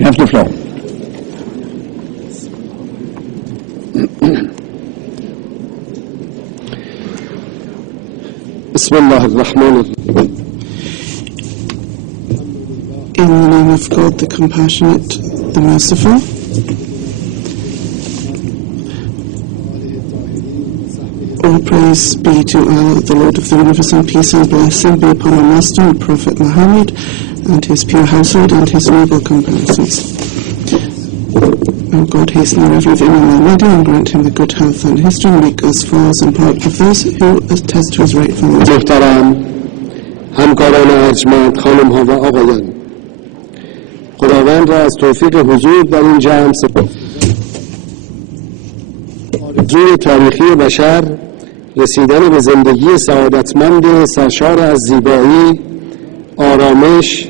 You have the floor. Bismillah ar-Rahman ar-Rahim. In the name of God, the Compassionate, the Merciful. All praise be to Allah, the Lord of the Universe, and peace and blessing be upon our Master and Prophet Muhammad and his pure household and his noble companions. O God, hasten the revenue of Imam al-Mahdi and grant him the good health and history, and make us followers and part of those who attest to his rightfulness. محترم همکاران ارجمند، خانم ها و آقایان، خداوند را از توفیق حضور در این جمع آرزوی تاریخی بشر رسیدن به زندگی سعادتمند سرشار از زیبایی، آرامش،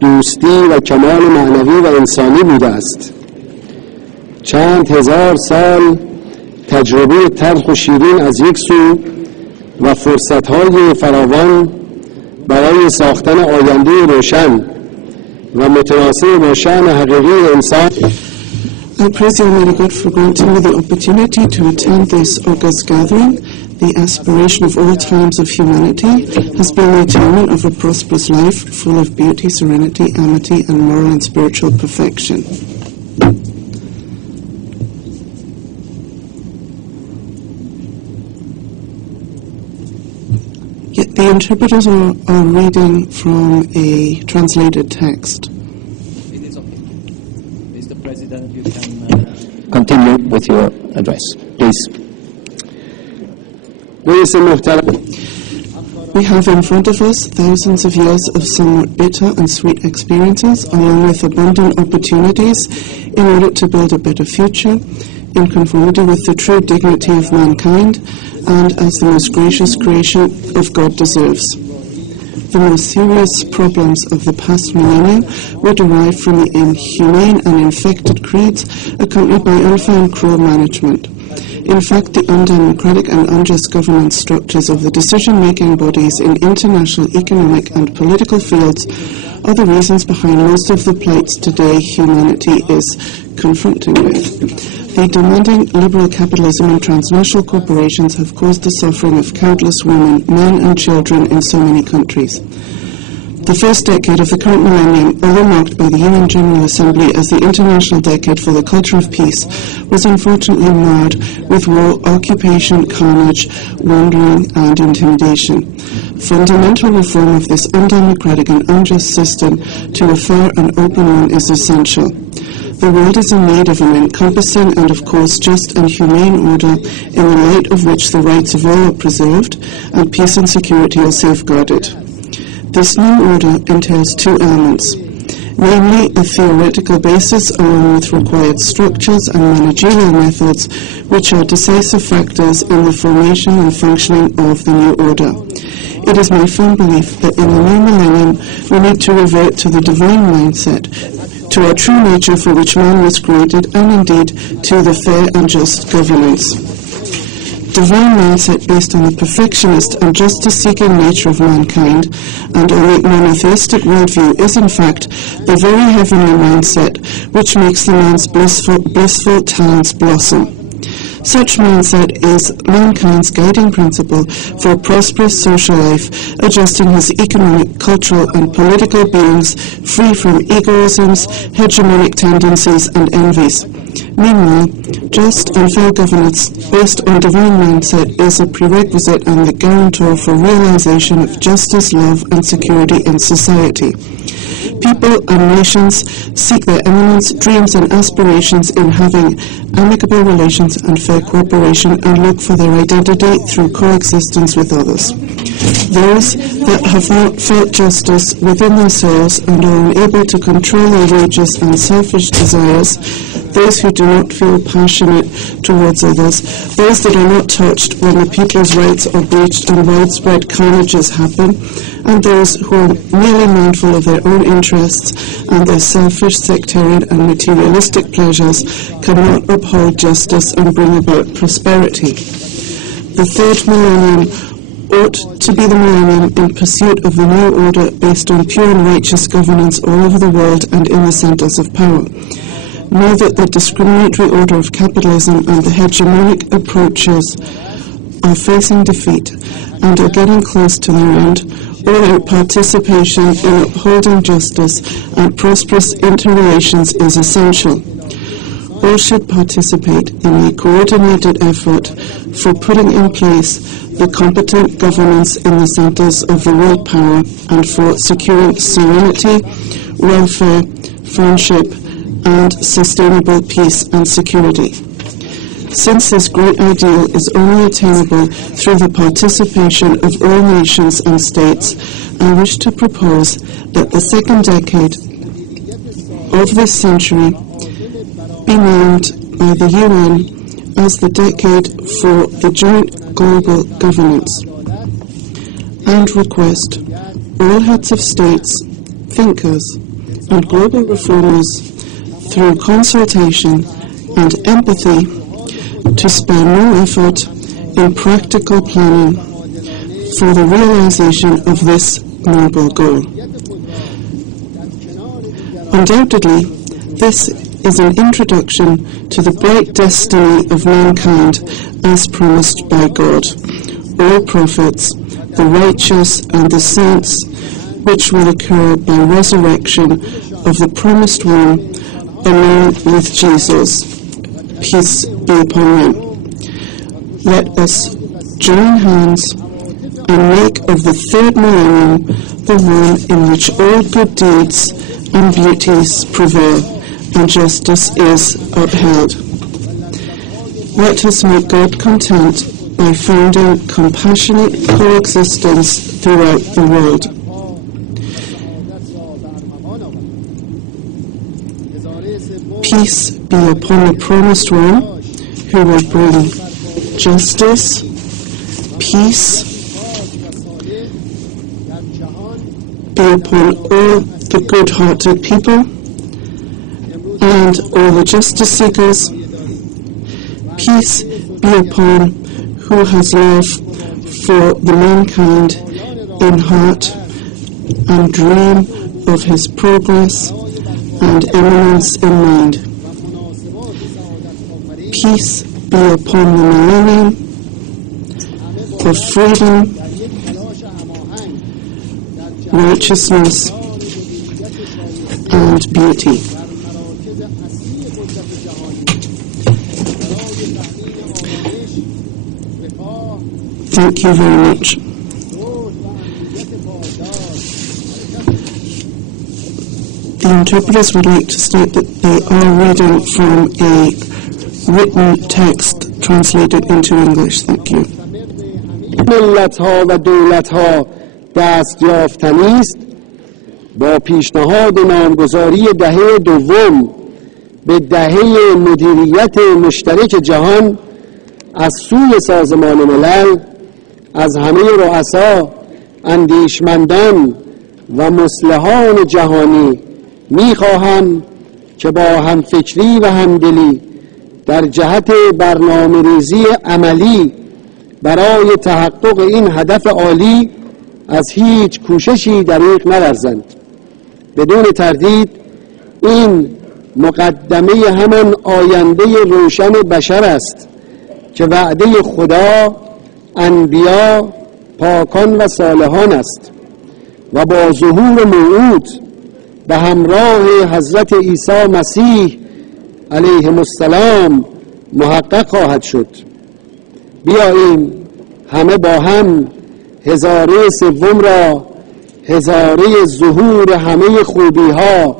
دوستی و کمال معنوی و انسانی بوده است. چند هزار سال تجربه تلخ و شیرین از یک سو و فرصت‌های فراوان برای ساختن آینده روشن و متناسب با شأن حقیقی انسان. I praise you, Almighty God, for granting me the opportunity to attend this august gathering. The aspiration of all times of humanity has been the attainment of a prosperous life full of beauty, serenity, amity, and moral and spiritual perfection. Yet the interpreters are reading from a translated text. It is okay. Mr. President, you can Continue with your address, please. We have in front of us thousands of years of somewhat bitter and sweet experiences, along with abundant opportunities in order to build a better future, in conformity with the true dignity of mankind, and as the most gracious creation of God deserves. The most serious problems of the past millennia were derived from the inhumane and infected creeds accompanied by unfair and cruel management. In fact, the undemocratic and unjust governance structures of the decision-making bodies in international economic and political fields are the reasons behind most of the plights today humanity is confronting with. The demanding liberal capitalism and transnational corporations have caused the suffering of countless women, men and children in so many countries. The first decade of the current millennium, although marked by the UN General Assembly as the International Decade for the Culture of Peace, was unfortunately marred with war, occupation, carnage, wandering and intimidation. Fundamental reform of this undemocratic and unjust system to a fair and open one is essential. The world is in need of an encompassing and, of course, just and humane order in the light of which the rights of all are preserved and peace and security are safeguarded. This new order entails two elements, namely a theoretical basis along with required structures and managerial methods which are decisive factors in the formation and functioning of the new order. It is my firm belief that in the new millennium we need to revert to the divine mindset, to our true nature for which man was created, and indeed to the fair and just governance. Divine mindset based on the perfectionist and justice-seeking nature of mankind and on the monotheistic worldview is in fact the very heavenly mindset which makes the man's blissful talents blossom. Such mindset is mankind's guiding principle for a prosperous social life, adjusting his economic, cultural and political beings free from egoisms, hegemonic tendencies and envies. Meanwhile, just and fair governance based on divine mindset is a prerequisite and the guarantor for realization of justice, love and security in society. People and nations seek their eminence, dreams and aspirations in having amicable relations and fair cooperation and look for their identity through coexistence with others. Those that have not felt justice within themselves and are unable to control their rages and selfish desires, those who do not feel passionate towards others, those that are not touched when the people's rights are breached and widespread carnages happen, and those who are merely mindful of their own interests and their selfish, sectarian and materialistic pleasures cannot uphold justice and bring about prosperity. The third millennium ought to be the millennium in pursuit of the new order based on pure and righteous governance all over the world and in the centers of power. Know that the discriminatory order of capitalism and the hegemonic approaches are facing defeat and are getting close to their end. All-out participation in upholding justice and prosperous interrelations is essential. All should participate in a coordinated effort for putting in place the competent governance in the centers of the world power and for securing serenity, welfare, friendship, and sustainable peace and security. Since this great ideal is only attainable through the participation of all nations and states, I wish to propose that the second decade of this century be named by the UN as the decade for the joint global governance, and request all heads of states, thinkers, and global reformers through consultation and empathy to spare no effort in practical planning for the realization of this noble goal. Undoubtedly, this is an introduction to the bright destiny of mankind as promised by God, all prophets, the righteous and the saints, which will occur by resurrection of the promised one, along with Jesus. Peace be upon them. Let us join hands and make of the third millennium the one in which all good deeds and beauties prevail and justice is upheld. Let us make God content by founding compassionate coexistence throughout the world. Peace be upon the promised one who will bring justice, peace, be upon all the good-hearted people and all the justice seekers. Peace be upon who has love for the mankind in heart and dream of his progress and eminence in mind. Peace be upon the millennium of freedom, righteousness, and beauty. Thank you very much. The interpreters would like to state that they are reading from a written text translated into English. Thank you. ملت‌ها و دولت‌ها دست یافتنی است با پیشنهاد نامگذاری دهه دوم به دهه مدیریت مشترک جهان از سوی سازمان ملل از همه رؤسا، اندیشمندان و مصلحان جهانی می‌خواهم که با همفکری و همدلی در جهت برنامه‌ریزی عملی برای تحقق این هدف عالی از هیچ کوششی دریغ نورزند. بدون تردید این مقدمه همان آینده روشن بشر است که وعده خدا، انبیا، پاکان و صالحان است و با ظهور موعود به همراه حضرت عیسی مسیح علیه السلام محقق خواهد شد. بیاییم همه با هم هزاره سوم را هزاره ظهور همه خوبی ها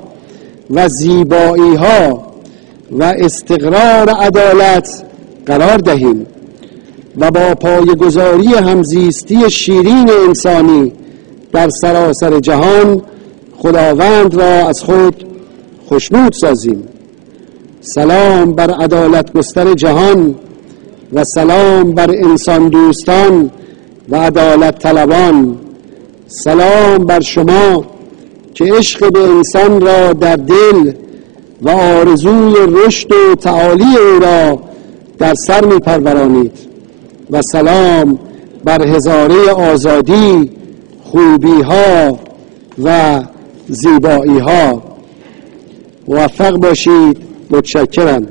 و زیبایی ها و استقرار عدالت قرار دهیم و با پایه‌گذاری همزیستی شیرین انسانی در سراسر جهان خداوند را از خود خوشنود سازیم. سلام بر عدالت گستر جهان و سلام بر انسان دوستان و عدالت طلبان. سلام بر شما که عشق به انسان را در دل و آرزوی رشد و تعالی او را در سر می پرورانید و سلام بر هزاره آزادی، خوبی ها و زیبایی ها. موفق باشید. متشکرم.